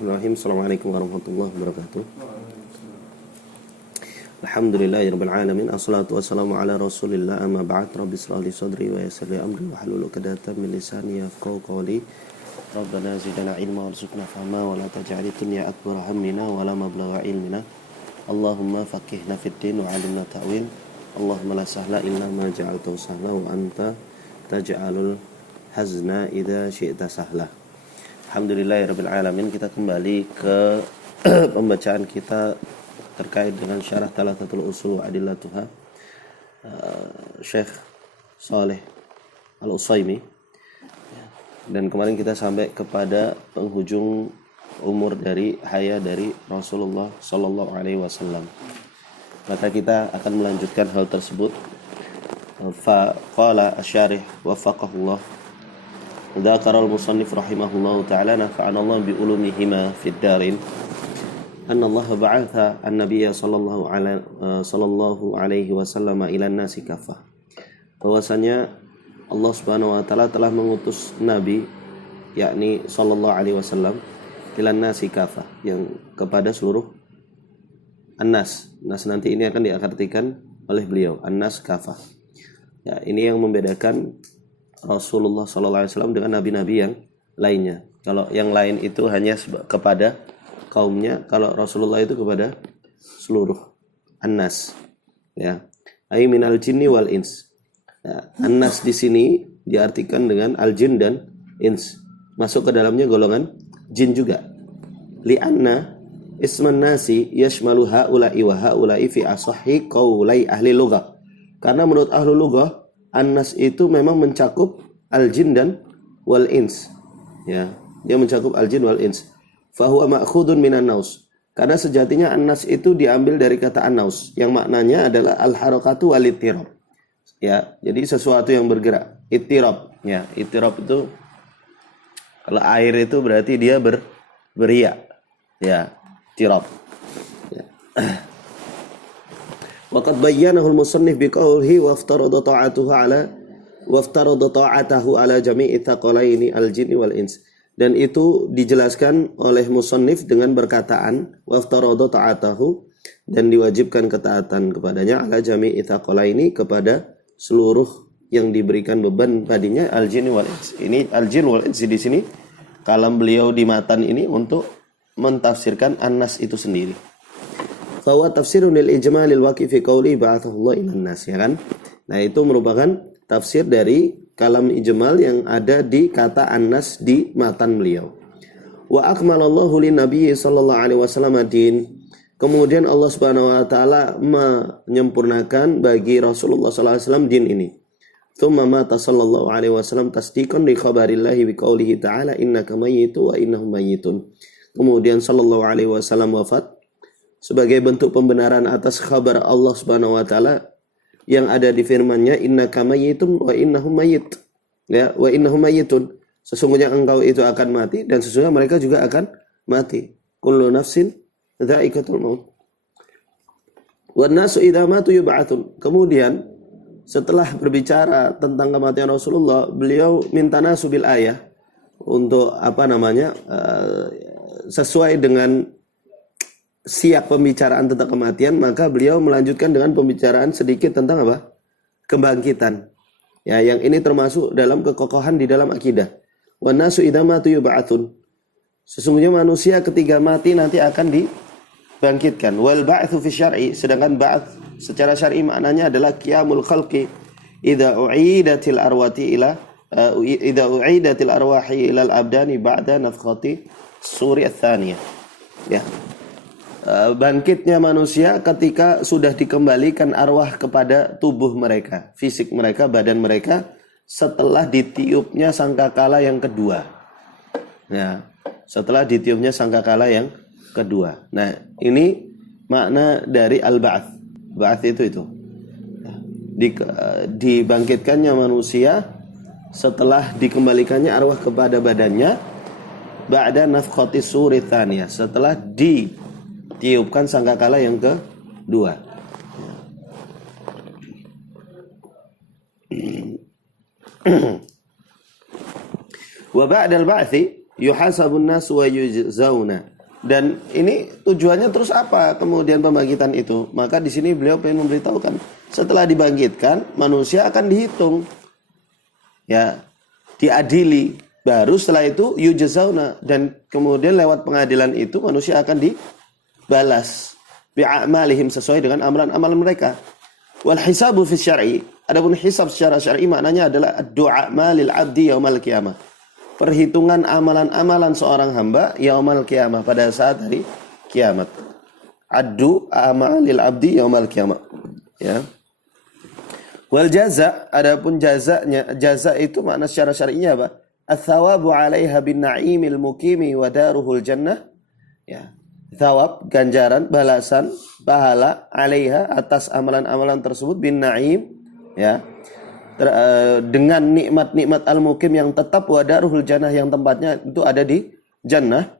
Bismillahirrahmanirrahim. Assalamualaikum warahmatullahi wabarakatuh. Alhamdulillahirabbil alamin. Assalatu wassalamu ala Rasulillah. Amma ba'd. Rabbi shrah li sadri wa yassir li amri wahlul 'uqdatam min lisani yafqahu qawli. Rabbana zidna ilma warzuqna fahma wa la taj'alid dunya akbar hammina wa la mablagha ilmina. Allahumma faqihna fid din wa 'allimna ta'wil. Allahumma la sahla illa ma ja'altahu sahla wa anta taj'alul hazna idza syi'ta sahla. Alhamdulillahirabbil alamin. Kita kembali ke pembacaan kita terkait dengan syarah Thalathatul Ushul wa Adillatuha Syekh Shalih Al-Utsaimin. Dan kemarin kita sampai kepada penghujung umur dari haya dari Rasulullah sallallahu alaihi wasallam. Maka kita akan melanjutkan hal tersebut. Fa qala asy-syarih waffaqahullah. Dzakara al-musannif rahimahullahu ta'ala nafa'ana Allah bi ulumihima fid darin. Anna Allah ba'atha an-nabiyya sallallahu alaihi wasallam ila an-nasi kaffah. Bahwasanya Allah Subhanahu wa taala telah mengutus nabi yakni sallallahu alaihi wasallam ila an-nasi kaffah, yang kepada seluruh an-nas. Nas nanti ini akan diartikan oleh beliau an-nas kaffah. Ya, ini yang membedakan Rasulullah SAW dengan nabi-nabi yang lainnya. Kalau yang lain itu hanya kepada kaumnya, kalau Rasulullah itu kepada seluruh an-nas. Ya, ai minal jinni wal ins. Ya, an-nas di sini diartikan dengan al-jin dan ins. Masuk ke dalamnya golongan jin juga. Li'anna isman nasi yashmalu haula'i wa haula'i fi asahhi qaulai ahli lughah. Karena menurut ahli lughah An-nas itu memang mencakup al-jin dan wal-ins. Ya, dia mencakup al-jin wal-ins. Fahuwa ma'khudun minan naus. Karena sejatinya an-nas itu diambil dari kata an-naus, yang maknanya adalah al-harakatu wal-ittirab. Ya, jadi sesuatu yang bergerak. Ittirab. Ya, ittirab itu kalau air itu berarti dia beriak. Ya, tirab. Ya. Waqad bayyanahu al-musannif biqaulihi waftarada ta'atahu ala jami'i thaqalaini al-jinni wal ins. Dan itu dijelaskan oleh musannif dengan berkataan waftarada ta'atahu, dan diwajibkan ketaatan kepadanya ala jami'i thaqalaini, kepada seluruh yang diberikan beban padanya al-jinni wal ins. Ini al-jin wal ins di sini kalam beliau di matan ini untuk mentafsirkan an-nas itu sendiri. Bahwa tafsirun lil ijmalil waqi fi qauli ba'athahullah ilan nas, ya kan? Nah, itu merupakan tafsir dari kalam ijmal yang ada di kata an-nas di matan beliau. Wa akmalallahu lin nabiyyi sallallahu alaihi wasallam din. Kemudian Allah Subhanahu wa taala menyempurnakan bagi Rasulullah sallallahu alaihi wasallam din ini. Tsumma mata sallallahu alaihi wasallam tasdiqan li khabarillahi bi qaulihi ta'ala innaka mayyitun wa innahum mayyitun. Kemudian sallallahu alaihi wasallam wafat sebagai bentuk pembenaran atas kabar Allah Subhanahu wa taala yang ada di firman-Nya innaka mayyitun wa innahum mayyit. Ya, wa innahum mayyitun. Sesungguhnya engkau itu akan mati dan sesungguhnya mereka juga akan mati. Kullu nafsin dha'iqatul maut. Wan nasu idza matu yub'atsun. Kemudian setelah berbicara tentang kematian Rasulullah, beliau minta nasubil ayah untuk sesuai dengan siap pembicaraan tentang kematian, maka beliau melanjutkan dengan pembicaraan sedikit tentang apa? Kebangkitan. Ya, yang ini termasuk dalam kekokohan di dalam akidah. Wan nasu idza matu yub'atsun. Sesungguhnya manusia ketika mati nanti akan dibangkitkan. Wal ba'tsu fi syar'i, sedangkan ba'ts secara syar'i maknanya adalah qiyamul khalqi idza u'idatil arwahi ilal abdani ba'da nafkhati suri ats-tsaniyah. Ya. Bangkitnya manusia ketika sudah dikembalikan arwah kepada tubuh mereka, fisik mereka, badan mereka, setelah ditiupnya sangkakala yang kedua. Ya, setelah ditiupnya sangkakala yang kedua. Nah, ini makna dari al-ba'ts. Ba'ts itu. Dibangkitkannya manusia setelah dikembalikannya arwah kepada badannya ba'da nafkhati suri tsaniyah, setelah ditiupkan sangkakala yang kedua. Wa ba'dal ba'thi yuhasabun nas wa yujzauna. Dan ini tujuannya terus apa? Kemudian pembangkitan itu. Maka di sini beliau ingin memberitahukan, setelah dibangkitkan manusia akan dihitung. Ya, diadili. Baru setelah itu yujzauna, dan kemudian lewat pengadilan itu manusia akan dibalas bi'amalihim, sesuai dengan amalan-amalan mereka. Wal hisabu fi syar'i, adapun hisab secara syar'i maknanya adalah ad-du'a malil 'abdi yaumal qiyamah. Perhitungan amalan-amalan seorang hamba yaumal qiyamah, pada saat hari kiamat. Addu amalil 'abdi yaumal qiyamah. Ya. Wal jaza, adapun jazanya, jaza itu makna secara syar'inya apa? Ats-tsawabu 'alaiha bin na'imil muqimi wa daruhul jannah. Ya. Thawab, ganjaran, balasan, pahala 'alaiha, atas amalan-amalan tersebut, bin na'im, ya. Dengan nikmat-nikmat al-muqim yang tetap, wa daruhul jannah, yang tempatnya itu ada di jannah.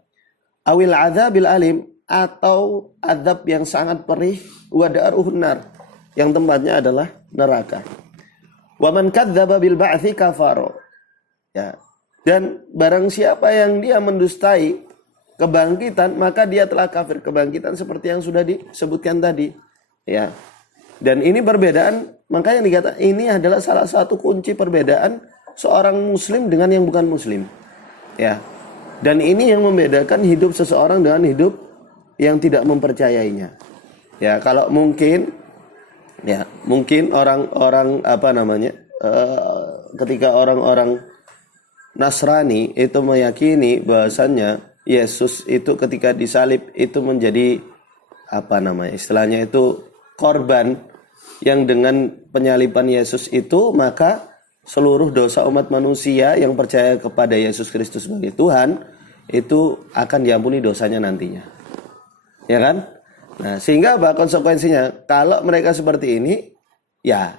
Awil 'adzabil alim, atau azab yang sangat perih, wa daruhun nar, yang tempatnya adalah neraka. Wa man kadzdzaba bil ba'tsi kafara. Ya. Dan barang siapa yang dia mendustai kebangkitan, maka dia telah kafir. Kebangkitan seperti yang sudah disebutkan tadi. Ya. Dan ini perbedaan, makanya dikatakan ini adalah salah satu kunci perbedaan seorang muslim dengan yang bukan muslim. Ya. Dan ini yang membedakan hidup seseorang dengan hidup yang tidak mempercayainya. Ya, kalau mungkin orang-orang ketika orang-orang Nasrani itu meyakini bahwasannya Yesus itu ketika disalib itu menjadi istilahnya itu korban, yang dengan penyaliban Yesus itu maka seluruh dosa umat manusia yang percaya kepada Yesus Kristus sebagai Tuhan itu akan diampuni dosanya nantinya. Ya kan? Nah, sehingga apa konsekuensinya? Kalau mereka seperti ini, ya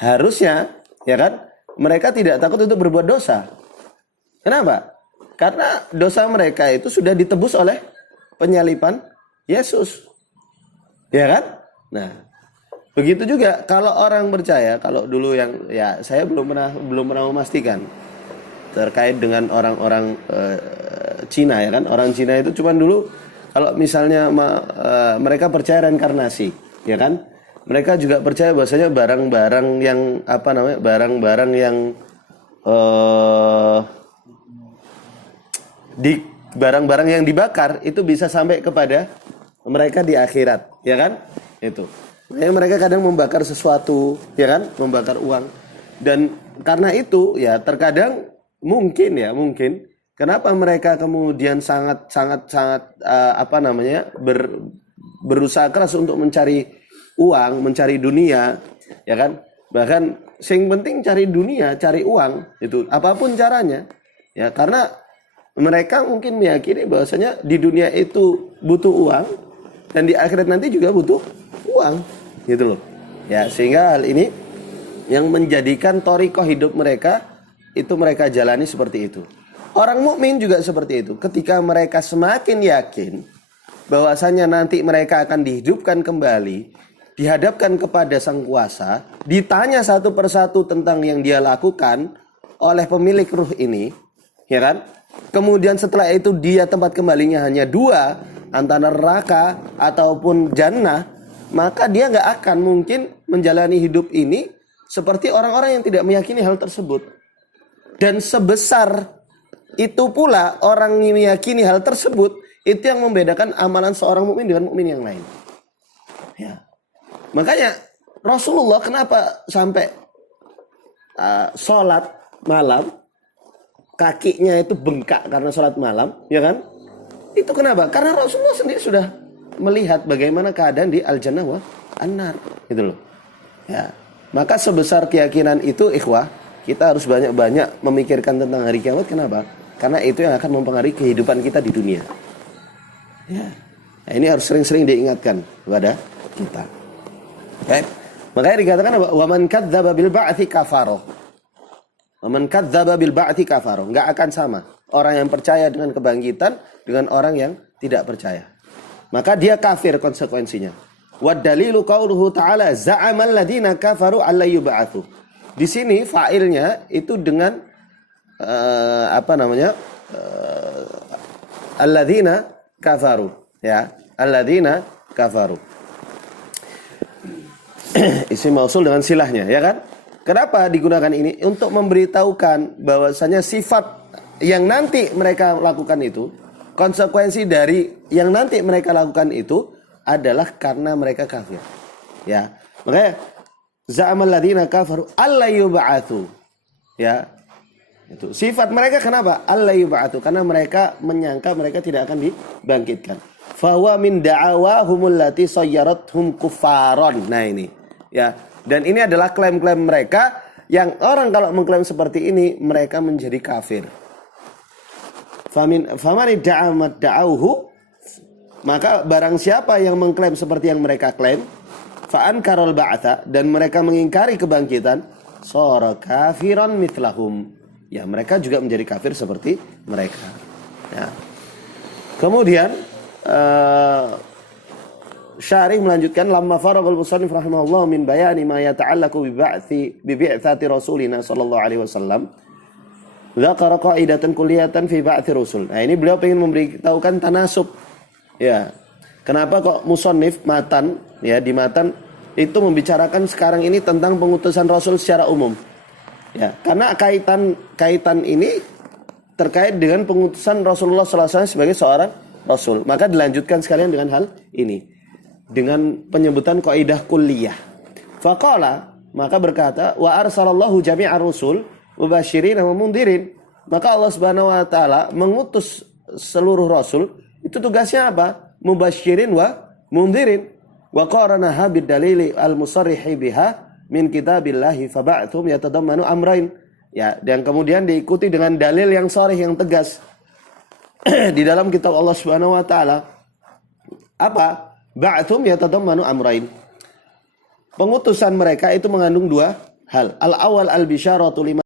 harusnya, ya kan, mereka tidak takut untuk berbuat dosa. Kenapa? Karena dosa mereka itu sudah ditebus oleh penyaliban Yesus. Ya kan? Nah, begitu juga kalau orang percaya, kalau dulu yang saya belum pernah memastikan terkait dengan orang-orang Cina, ya kan? Orang Cina itu cuman dulu kalau misalnya mereka percaya reinkarnasi, ya kan? Mereka juga percaya bahwasanya barang-barang yang dibakar itu bisa sampai kepada mereka di akhirat, ya kan? Itu. Mereka kadang membakar sesuatu, ya kan? Membakar uang. Dan karena itu ya terkadang mungkin kenapa mereka kemudian sangat berusaha keras untuk mencari uang, mencari dunia, ya kan? Bahkan yang penting cari dunia, cari uang, itu apapun caranya. Ya, karena mereka mungkin meyakini bahwasanya di dunia itu butuh uang dan di akhirat nanti juga butuh uang, gitu loh. Ya, sehingga hal ini yang menjadikan thariqah hidup mereka itu mereka jalani seperti itu. Orang mukmin juga seperti itu. Ketika mereka semakin yakin bahwasanya nanti mereka akan dihidupkan kembali, dihadapkan kepada Sang Kuasa, ditanya satu persatu tentang yang dia lakukan oleh pemilik ruh ini, ya kan? Kemudian setelah itu dia tempat kembalinya hanya dua, antara neraka ataupun jannah, maka dia nggak akan mungkin menjalani hidup ini seperti orang-orang yang tidak meyakini hal tersebut. Dan sebesar itu pula orang yang meyakini hal tersebut, itu yang membedakan amalan seorang mukmin dengan mukmin yang lain. Ya. Makanya Rasulullah kenapa sampai sholat malam kakinya itu bengkak karena sholat malam, ya kan? Itu kenapa? Karena Rasulullah sendiri sudah melihat bagaimana keadaan di al-jannah wa an-nar, gitu loh. Ya. Maka sebesar keyakinan itu, ikhwah, kita harus banyak-banyak memikirkan tentang hari kiamat. Kenapa? Karena itu yang akan mempengaruhi kehidupan kita di dunia. Ya. Nah, ini harus sering-sering diingatkan kepada kita. Okay. Makanya dikatakan wa man kadzdzaba bil ba'tsi kafara. Wa man kadzdzaba bil ba'tsi kafara. Enggak akan sama orang yang percaya dengan kebangkitan dengan orang yang tidak percaya. Maka dia kafir konsekuensinya. Wa dalilu qauluhu ta'ala za'amal ladzina kafaru alla yub'atsu. Di sini fa'ilnya itu dengan alladzina kafaru, ya, alladzina kafaru. Isim mausul dengan silahnya, ya kan? Kenapa digunakan ini? Untuk memberitahukan bahwasanya sifat yang nanti mereka lakukan itu, konsekuensi dari yang nanti mereka lakukan itu adalah karena mereka kafir. Ya, makanya za'amal ladzina kafaru alla yub'atsu. Ya. Itu sifat mereka kenapa? Alla yub'atsu, karena mereka menyangka mereka tidak akan dibangkitkan. Fawa min da'awahumul lati sayyarathum kufaron. Nah ini, ya. Dan ini adalah klaim-klaim mereka yang orang kalau mengklaim seperti ini mereka menjadi kafir. Faman da'auhu, maka barang siapa yang mengklaim seperti yang mereka klaim, fa'an karol ba'atha, dan mereka mengingkari kebangkitan, sara kafiran mithlahum, ya mereka juga menjadi kafir seperti mereka. Ya. Kemudian Syarih melanjutkan, lamma faragul musannif rahimahullah min bayani ma yata'allaqu bi bi'tsati rasulina sallallahu alaihi wasallam, dzakara qa'idatan kulliyatan fi ba'tsi rusul. Nah, ini beliau ingin memberitahukan tanasub. Ya. Kenapa kok musannif matan, ya, di matan itu membicarakan sekarang ini tentang pengutusan rasul secara umum. Ya, karena kaitan ini terkait dengan pengutusan Rasulullah sallallahu alaihi wasallam sebagai seorang rasul. Maka dilanjutkan sekalian dengan hal ini, dengan penyebutan kaidah kulliyah. Faqala, maka berkata, wa arsalallahu jami'ar rusul mubasysyirin wa mundhirin. Maka Allah Subhanahu wa taala mengutus seluruh rasul, itu tugasnya apa? Mubasysyirin wa mundhirin. Wa qaranaha bid-dalili al-musarrihi biha min kitabillahi faba'thum yatadammanu amrain. Ya, dan kemudian diikuti dengan dalil yang sharih, yang tegas di dalam kitab Allah Subhanahu wa taala. Apa? Ba'thum yatadammanu amrain. Pengutusan mereka itu mengandung dua hal. Al-awwal al-bisyaratu